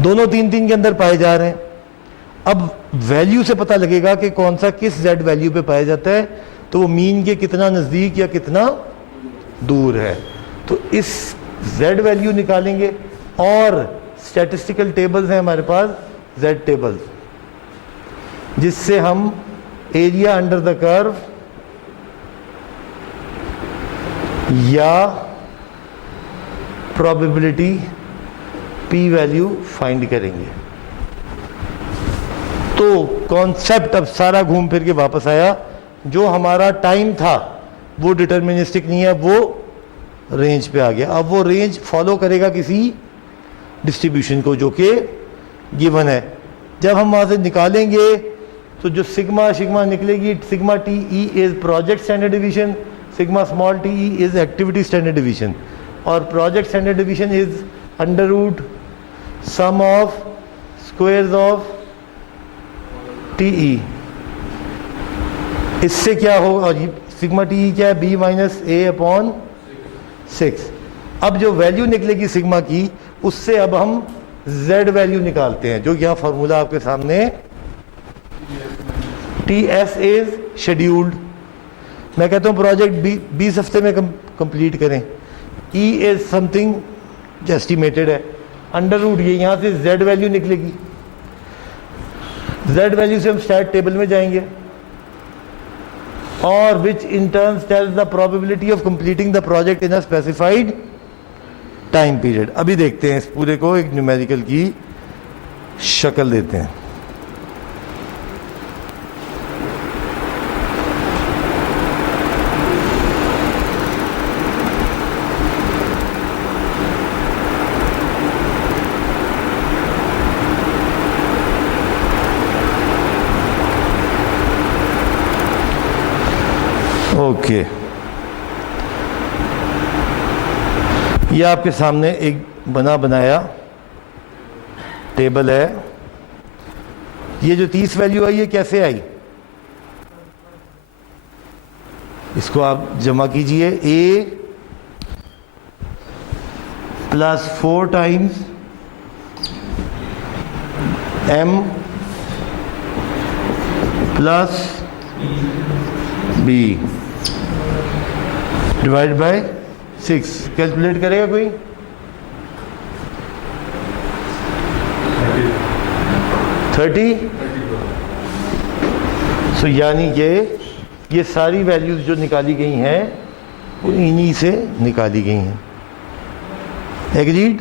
दोनों 3 3 के अंदर पाए जा रहे हैं। अब वैल्यू से पता लगेगा कि कौन सा किस z वैल्यू पे पाया जाता है, तो वो मीन के कितना नज़दीक या कितना दूर है। तो इस z वैल्यू निकालेंगे और स्टैटिस्टिकल टेबल्स हैं हमारे पास, z टेबल्स, जिससे हम एरिया अंडर द कर्व या प्रोबेबिलिटी p वैल्यू फाइंड करेंगे। तो कॉन्सेप्ट अब सारा घूम फिर के वापस आया, जो हमारा टाइम था वो डिटर्मिनिस्टिक नहीं है, वो रेंज पे आ गया। अब वो रेंज फॉलो करेगा किसी डिस्ट्रीब्यूशन को जो कि गिवन है। जब हम वहाँ से निकालेंगे तो जो सिग्मा सिग्मा निकलेगी, sigma T E is project standard division, sigma small T E is activity standard division, और project standard division is under root sum of squares of T E. इससे क्या होगा, सिग्मा टी ई क्या है, B minus ए upon 6। अब जो value निकलेगी sigma की, उससे अब हम z वैल्यू निकालते हैं, जो यहाँ फॉर्मूला आपके सामने, टी एस इज शेड्यूल्ड। मैं कहता हूँ प्रोजेक्ट 20 हफ्ते में कंप्लीट करें, ई इज समथिंग जो एस्टिमेटेड है, अंडर रूट ये यहाँ से z वैल्यू निकलेगी। z वैल्यू से हम स्टैट टेबल में जाएंगे, और which in turn tells the probability of completing the project in a specified time period. अभी देखते हैं इस पूरे को एक न्यूमेरिकल की शक्ल देते हैं। ओके, ये आपके सामने एक बनाया टेबल है। ये जो 30 वैल्यू आई, ये कैसे आई, इसको आप जमा कीजिए। a plus 4 times m plus b divide by 6। Calculate करेगा कोई? 30। सो यानी कि ये सारी वैल्यूज जो निकाली गई हैं वो इन्हीं से निकाली गई हैं। एग्रीड?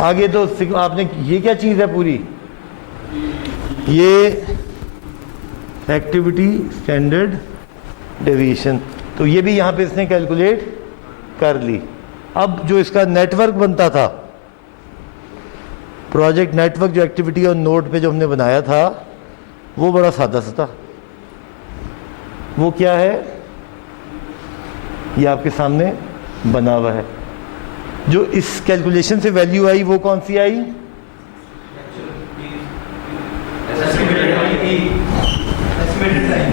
आगे तो आपने, ये क्या चीज़ है पूरी, ये एक्टिविटी स्टैंडर्ड डेविएशन, तो ये भी यहाँ पे इसने कैलकुलेट कर ली। अब जो इसका नेटवर्क बनता था, प्रोजेक्ट नेटवर्क जो एक्टिविटी और नोड पे जो हमने बनाया था, वो बड़ा सादा सा था। वो क्या है, ये आपके सामने बना हुआ है। जो इस कैलकुलेशन से वैल्यू आई वो कौन सी आई,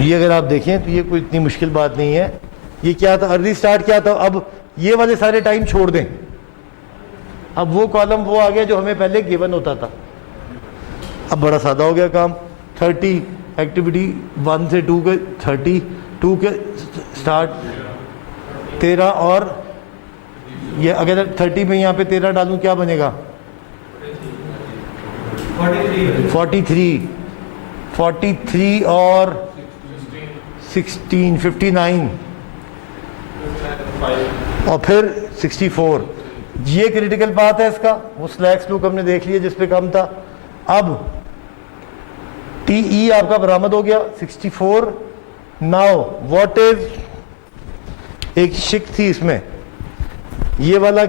ये अगर आप देखें तो ये कोई इतनी मुश्किल बात नहीं है। ये क्या था, अर्ली स्टार्ट क्या था। अब ये वाले सारे टाइम छोड़ दें, अब वो कॉलम वो आ गया जो हमें पहले गिवन होता था। अब बड़ा सादा हो गया काम। 30 एक्टिविटी 1 से 2 के 32 के स्टार्ट 13, और ये अगर 30 में यहाँ पे 13 डालूं क्या बनेगा, 43 और 16 59 और फिर 64। ये क्रिटिकल बात है इसका, वो स्लैक्स लूप हमने देख लिया जिस पे कम था। अब टीई आपका बरामद हो गया 64। नाउ व्हाट इज, एक शिक थी इसमें, ये वाला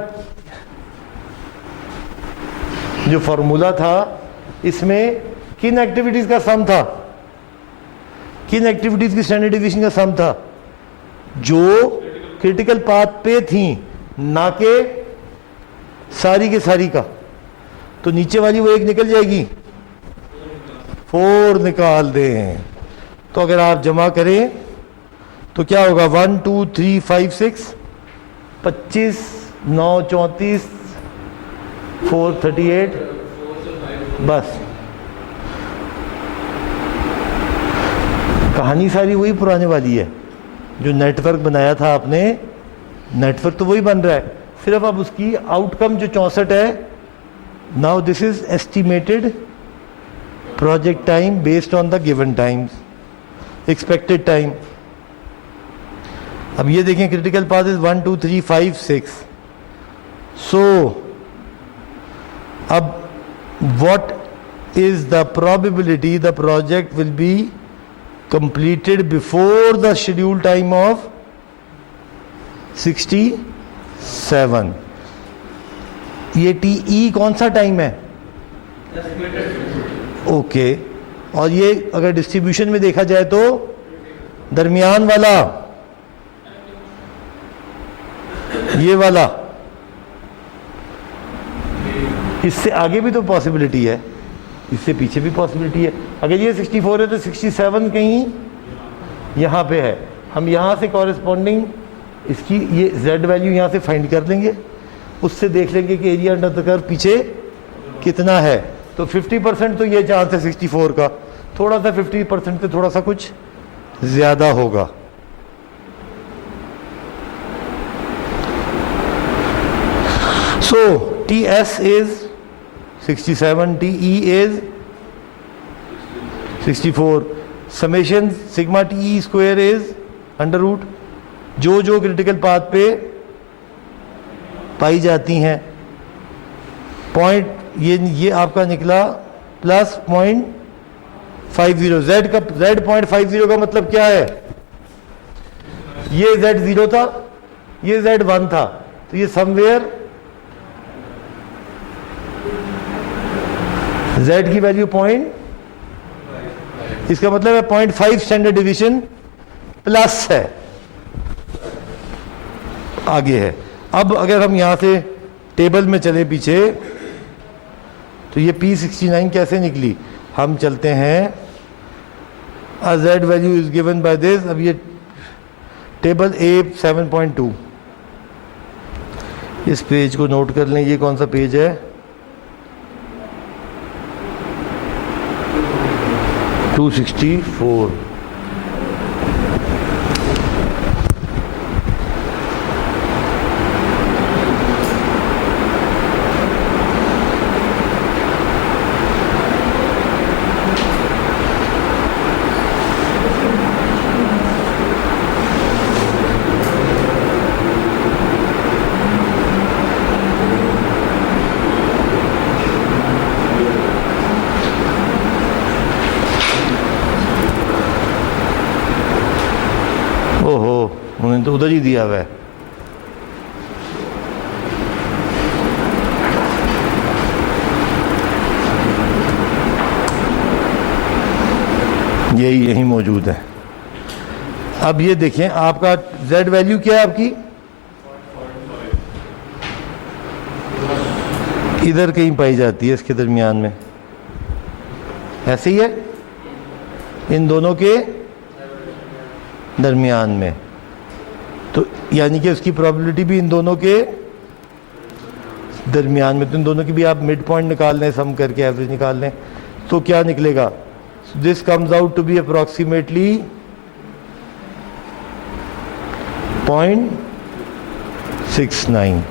जो फॉर्मूला था इसमें किन एक्टिविटीज का सम था, किन एक्टिविटीज की स्टैंडर्ड डिवीजन का सम था, जो क्रिटिकल पाथ पे थी, ना के सारी के सारी का। तो नीचे वाली वो एक निकल जाएगी, 4 निकाल दें। तो अगर आप जमा करें तो क्या होगा, 1 2 3 5 6 25 9 34 438, बस कहानी सारी वही पुराने वाली है। जो नेटवर्क बनाया था आपने, नेटवर्क तो वही बन रहा है, सिर्फ अब उसकी आउटकम जो 64 है, now this is estimated project time based on the given times, expected time. अब ये देखें, क्रिटिकल पाथ इज 1 2 3 5 6। सो अब what is the probability the project will be completed before the scheduled time of 67? ये TE कौन सा time है? Okay. और ये अगर डिस्ट्रीब्यूशन में देखा जाए तो दरमियान वाला, ये वाला, इससे आगे भी तो पॉसिबिलिटी है, इससे पीछे भी पॉसिबिलिटी है। अगर ये 64 है तो 67 कहीं यहाँ पे है। हम यहाँ से कॉरेस्पॉन्डिंग इसकी ये z वैल्यू यहाँ से फाइंड कर लेंगे, उससे देख लेंगे कि एरिया अंडर द कर्व पीछे कितना है। तो 50% तो ये चांस है 64 का, थोड़ा सा 50% पे थोड़ा सा कुछ ज़्यादा होगा। So TS is 67, TE is 64, summation sigma TE square is under root जो जो क्रिटिकल पाथ पे पाई जाती हैं। पॉइंट ये आपका निकला प्लस 0.50। z का z 0.50 का मतलब क्या है? ये z 0 था, ये z 1 था, तो ये समवेयर z की वैल्यू इसका मतलब है 0.5 स्टैंडर्ड डिवीजन प्लस है, आगे है। अब अगर हम यहां से टेबल में चले पीछे, तो ये P69 कैसे निकली? हम चलते हैं, z value is given by this. अब ये टेबल A 7.2, इस पेज को नोट कर लें। ये कौन सा पेज है? 264। उन्होंने तो उधर ही दिया हुआ है। यही मौजूद है। अब ये देखें, आपका z वैल्यू क्या है आपकी? इधर कहीं पाई जाती है, इसके दरमियान में, ऐसे ही है, इन दोनों के दरमियान में। तो यानी कि उसकी प्रोबेबिलिटी भी इन दोनों के दरमियान में। तो इन दोनों की भी आप मिड पॉइंट निकाल लें, सम करके एवरेज निकाल लें, तो क्या निकलेगा? This comes out to be approximately 0.69,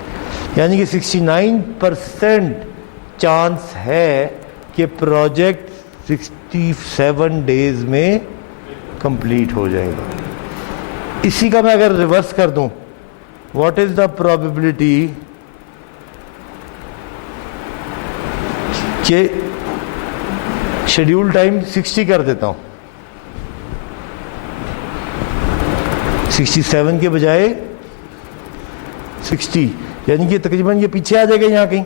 यानी कि 69% चांस है कि प्रोजेक्ट 67 डेज में कंप्लीट हो जाएगा। इसी का मैं अगर रिवर्स कर दूं, व्हाट इज द प्रोबेबिलिटी कि शेड्यूल टाइम 60 कर देता हूं, 67 के बजाय 60, यानी कि तकरीबन ये पीछे आ जाएगा यहाँ कहीं।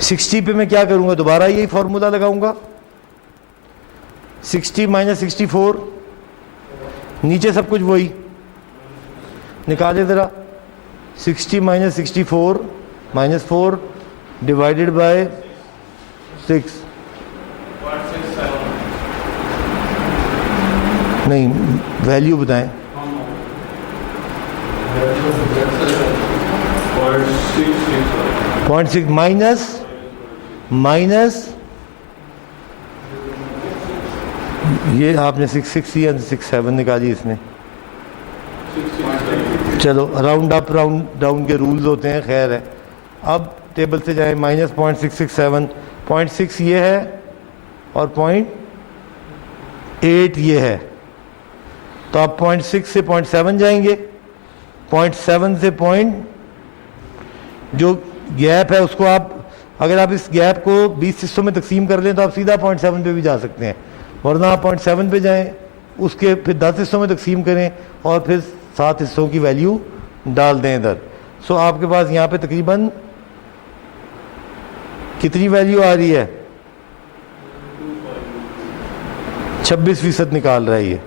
60 पे मैं क्या करूंगा? दोबारा यही फॉर्मूला लगाऊंगा, 60 माइनस 64, नीचे सब कुछ वही निकाले ज़रा। 60 माइनस 64 माइनस 4 डिवाइडेड बाय 6, नहीं वैल्यू बताएं। 0.6 माइनस ये आपने 6 या 6.7 निकाली इसमें। चलो राउंड अप राउंड डाउन के रूल्स होते हैं, खैर है। अब टेबल से जाए, माइनस 0.667, 0.6 ये है और 0.8 ये है, तो आप 0.6 से 0.7 जाएंगे, 0.7 से जो गैप है उसको आप, अगर आप इस गैप को 20 हिस्सों में तकसीम कर लें तो आप सीधा 0.7 पे भी जा सकते हैं, वरना आप 0.7 पे जाएं, उसके फिर 10 हिस्सों में तकसीम करें और फिर 7 हिस्सों की वैल्यू डाल दें इधर। सो आपके पास यहाँ पे तकरीबन कितनी वैल्यू आ रही है? 26% निकाल रहा है ये,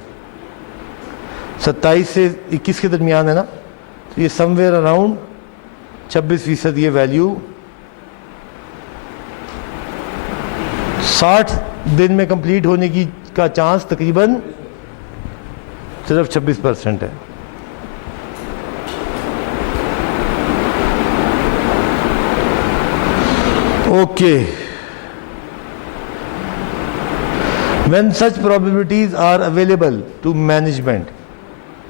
27 से 21 के दरमियान है ना, तो ये समवेयर अराउंड 26% ये वैल्यू 60 दिन में कंप्लीट होने की का चांस तकरीबन सिर्फ 26% है। Okay, when such probabilities are available to management,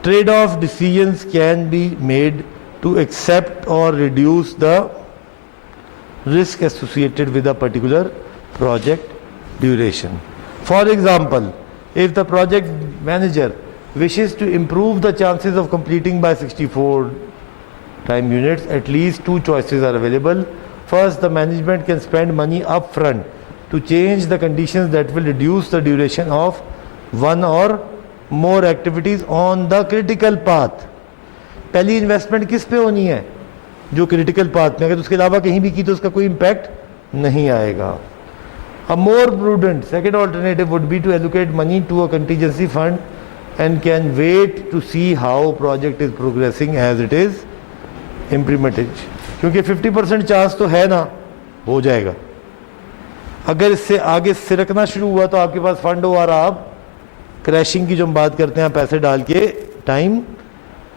trade-off decisions can be made to accept or reduce the risk associated with a particular project duration. For example, if the project manager wishes to improve the chances of completing by 64 time units, at least two choices are available. First, the management can spend money upfront to change the conditions that will reduce the duration of one or more activities on the critical path. पहली investment किस पे होनी है? जो critical path में, अगर उसके अलावा कहीं भी की तो उसका कोई इम्पैक्ट नहीं आएगा। A more prudent second alternative would be to allocate money to a contingency fund and can wait to see how project is progressing as it is implemented. क्योंकि 50% चांस तो है ना, हो जाएगा। अगर इससे आगे सिरकना शुरू हुआ तो आपके पास फंड हो और आप क्रैशिंग की जो हम बात करते हैं पैसे डाल के टाइम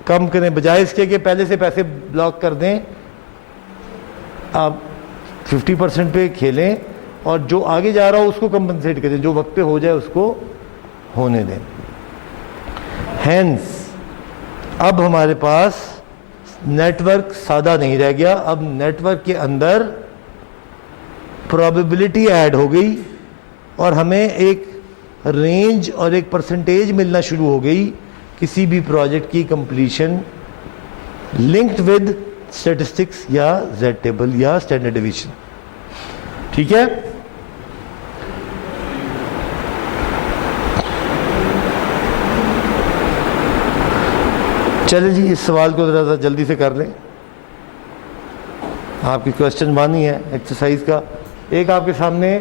कम करें, बजाय इसके कि पहले से पैसे ब्लॉक कर दें, आप 50% पे खेलें और जो आगे जा रहा हो उसको कंपनसेट करें, जो वक्त पे हो जाए उसको होने दें। हैंस अब हमारे पास नेटवर्क सादा नहीं रह गया, अब नेटवर्क के अंदर प्रोबेबिलिटी ऐड हो गई और हमें एक रेंज और एक परसेंटेज मिलना शुरू हो गई किसी भी प्रोजेक्ट की कंप्लीशन लिंक्ड विद स्टैटिस्टिक्स या जेड टेबल या स्टैंडर्ड डिवीजन। ठीक है, चलिए जी इस सवाल को ज़रा सा जल्दी से कर लें। आपकी क्वेश्चन 1 ही है एक्सरसाइज का। एक आपके सामने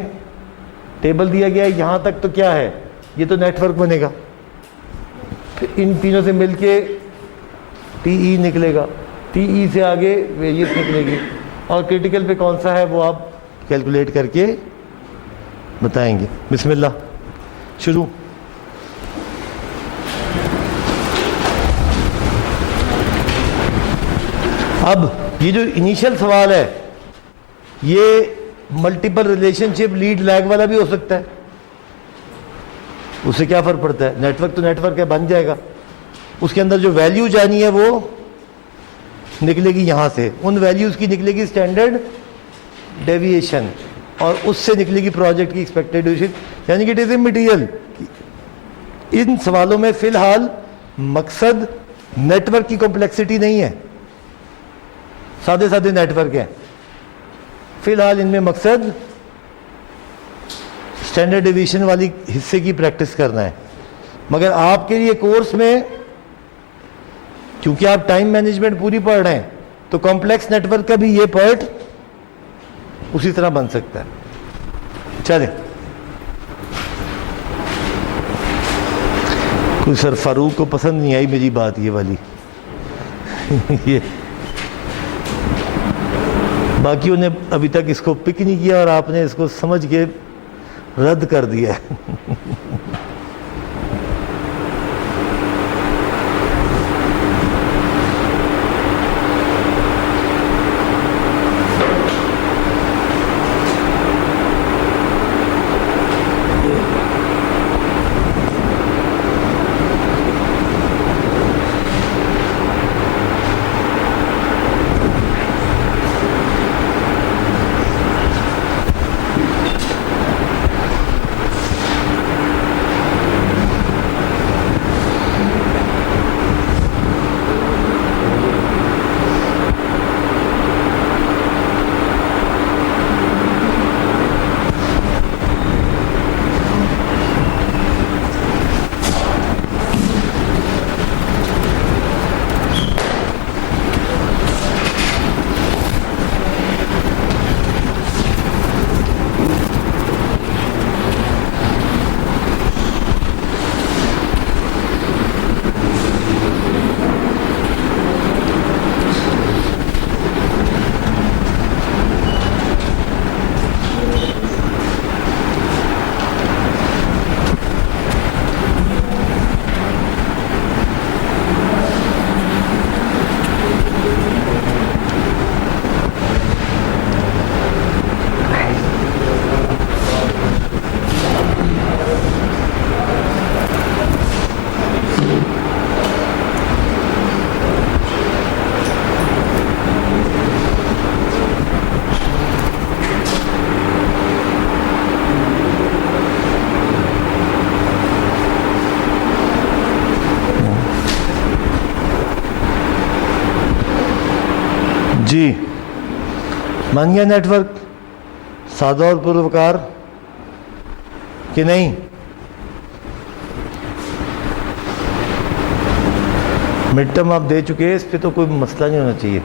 टेबल दिया गया है, यहाँ तक तो क्या है, ये तो नेटवर्क बनेगा, फिर इन तीनों से मिलके टीई निकलेगा, टीई से आगे वेरियस निकलेगी और क्रिटिकल पे कौन सा है वो आप कैलकुलेट करके बताएंगे। बिस्मिल्लाह, शुरू। अब ये जो इनिशियल सवाल है ये मल्टीपल रिलेशनशिप लीड लैग वाला भी हो सकता है, उससे क्या फर्क पड़ता है, नेटवर्क तो नेटवर्क है, बन जाएगा। उसके अंदर जो वैल्यू जानी है वो निकलेगी यहाँ से, उन वैल्यूज की निकलेगी स्टैंडर्ड डेविएशन और उससे निकलेगी प्रोजेक्ट की एक्सपेक्टेड ड्यूरेशन, यानी कि इट इज इमटीरियल। इन सवालों में फिलहाल मकसद नेटवर्क की कॉम्प्लेक्सिटी नहीं है, सादे सादे नेटवर्क हैं, फिलहाल इनमें मकसद स्टैंडर्ड डिवीजन वाली हिस्से की प्रैक्टिस करना है। मगर आपके लिए कोर्स में क्योंकि आप टाइम मैनेजमेंट पूरी पढ़ रहे हैं तो कॉम्प्लेक्स नेटवर्क का भी ये पार्ट उसी तरह बन सकता है। चले, कोई सर फारूक को पसंद नहीं आई मेरी बात ये वाली ये बाकियों ने अभी तक इसको पिक नहीं किया और आपने इसको समझ के रद्द कर दिया है बन गया नेटवर्क सादा और पुरवकार कि नहीं? मिड टर्म आप दे चुके हैं, इस पे तो कोई मसला नहीं होना चाहिए।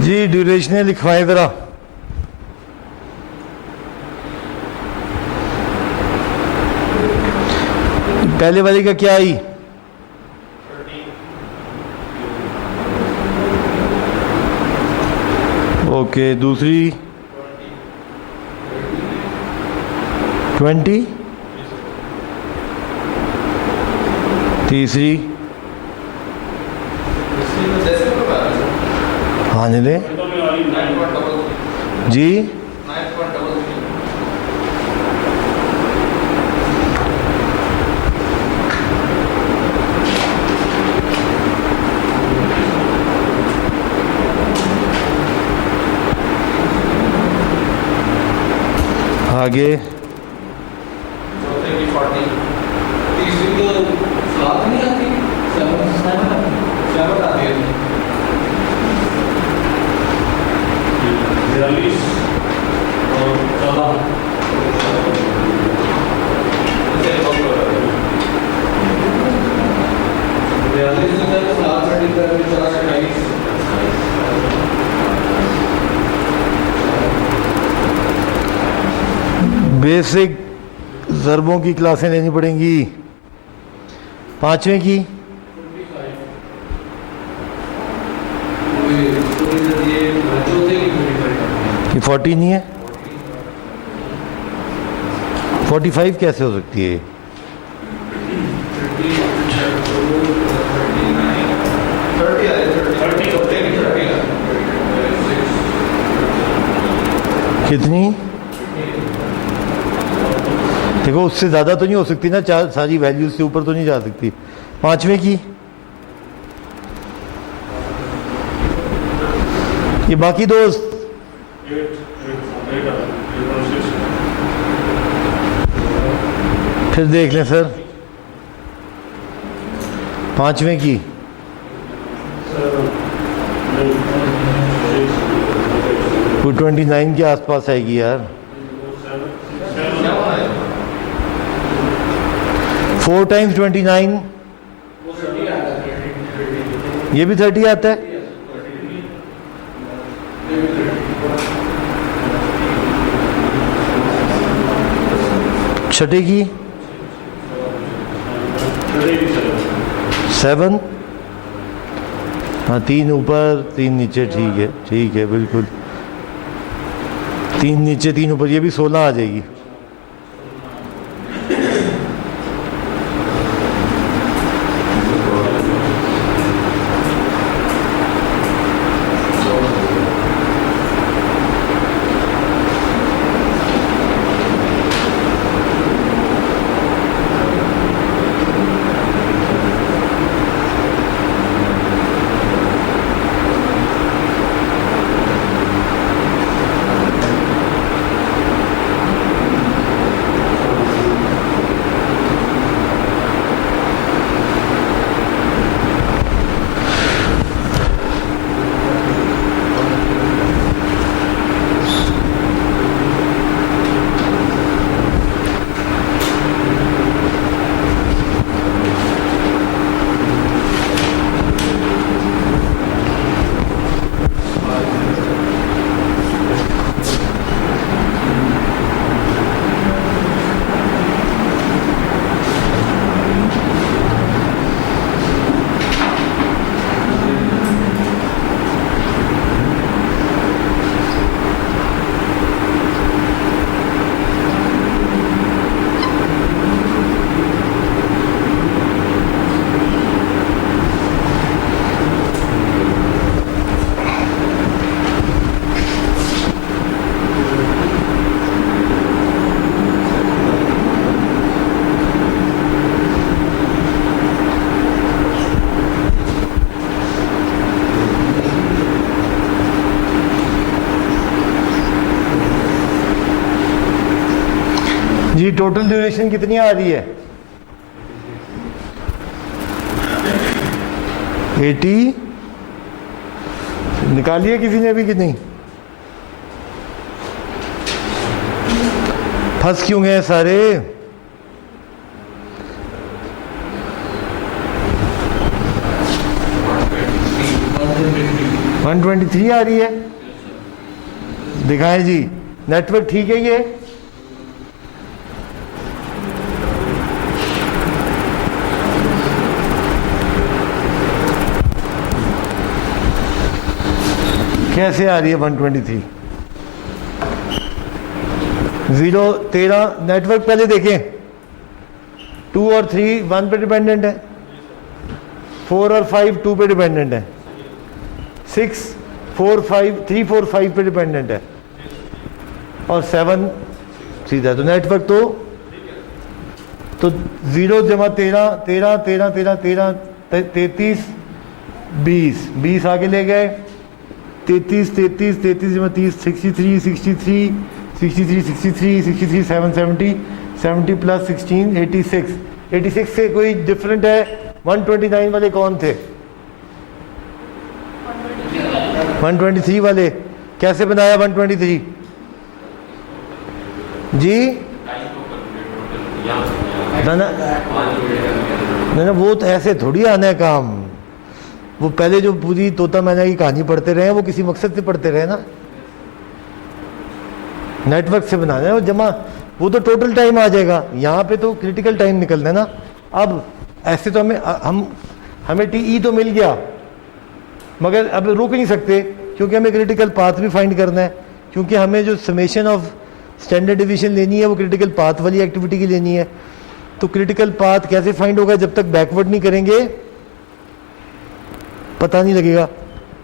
जी ड्यूरेशन लिखवाएं ज़रा। पहले वाली का क्या आई? ओके, दूसरी 20, तीसरी हाँ जी जी आगे बेसिक ज़रबों की क्लासें लेनी पड़ेंगी। पांचवें की ये 40 नहीं है, 45 कैसे हो सकती है? कितनी? देखो उससे ज़्यादा तो नहीं हो सकती ना, चार सारी वैल्यूज से ऊपर तो नहीं जा सकती। पांचवें की ये बाकी दोस्त फिर देख लें सर। पांचवें की वो 29 के आसपास आएगी यार। 4 times 29 ये भी 30 आता है। छठे की 7 हाँ 3 ऊपर 3 नीचे, ठीक है बिल्कुल। 3 नीचे 3 ऊपर, ये भी 16 आ जाएगी। जी टोटल ड्यूरेशन कितनी आ रही है? 80 निकालिए किसी ने भी कि नहीं? फंस क्यों गए सारे? वन 123 आ रही है। दिखाएं जी, नेटवर्क ठीक है ये? कैसे आ रही है 123? 0 13 नेटवर्क पहले देखें। 2 और 3 1 पे डिपेंडेंट है, 4 और 5 2 पे डिपेंडेंट है, 6 4 5 3 4 5 पे डिपेंडेंट है और 7 सीधा। तो नेटवर्क तो 0 जमा 13 13 13 13 13 33 20 20 आगे ले गए। 33 33 33 जमा 30 63 63 63 63 63 7 70 70 प्लस 16 86 86 से कोई डिफरेंट है? 129 वाले कौन थे? 123 वाले कैसे बनाया 123? जी ना वो तो ऐसे थोड़ी आना है काम। वो पहले जो पूरी तोता मैना की कहानी पढ़ते रहे वो किसी मकसद से पढ़ते रहे ना, नेटवर्क से बनाना है। वो जमा वो तो टोटल टाइम आ जाएगा, यहाँ पे तो क्रिटिकल टाइम निकलना है ना। अब ऐसे तो हमें टीई तो मिल गया, मगर अब रुक नहीं सकते क्योंकि हमें क्रिटिकल पाथ भी फाइंड करना है। क्योंकि हमें जो समेशन ऑफ स्टैंडर्ड डिवीजन लेनी है वो क्रिटिकल पाथ वाली एक्टिविटी की लेनी है। तो क्रिटिकल पाथ कैसे फाइंड होगा? जब तक बैकवर्ड नहीं करेंगे पता नहीं लगेगा।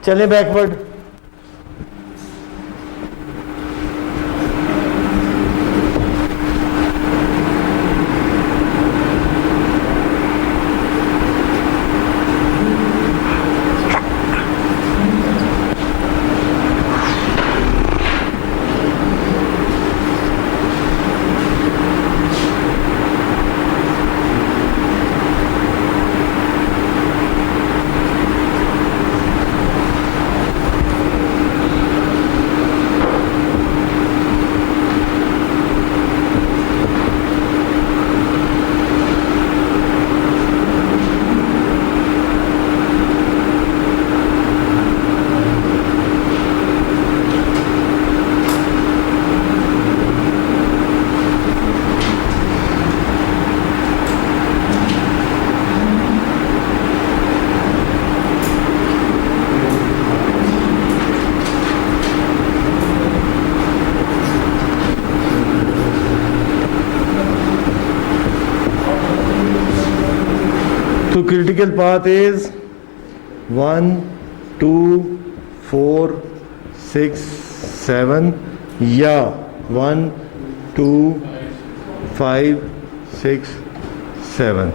चलें बैकवर्ड। क्रिटिकल पाथ इज 1 2 4 6 7 या 1 2 5 6 7।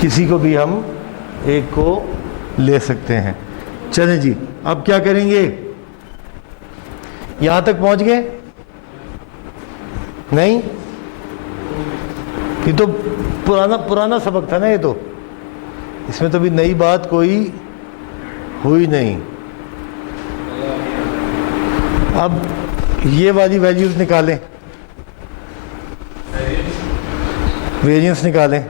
किसी को भी हम एक को ले सकते हैं। चलें जी, अब क्या करेंगे? यहां तक पहुंच गए? नहीं, ये तो पुराना सबक था ना, ये तो इसमें तो भी नई बात कोई हुई नहीं। अब ये वाली वैल्यूज निकालें, वेरिएंस निकालें।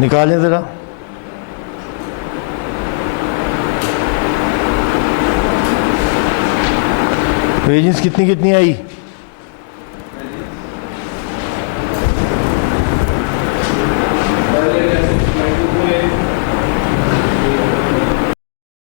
निकालें ज़रा। वेरिएंस कितनी कितनी आई?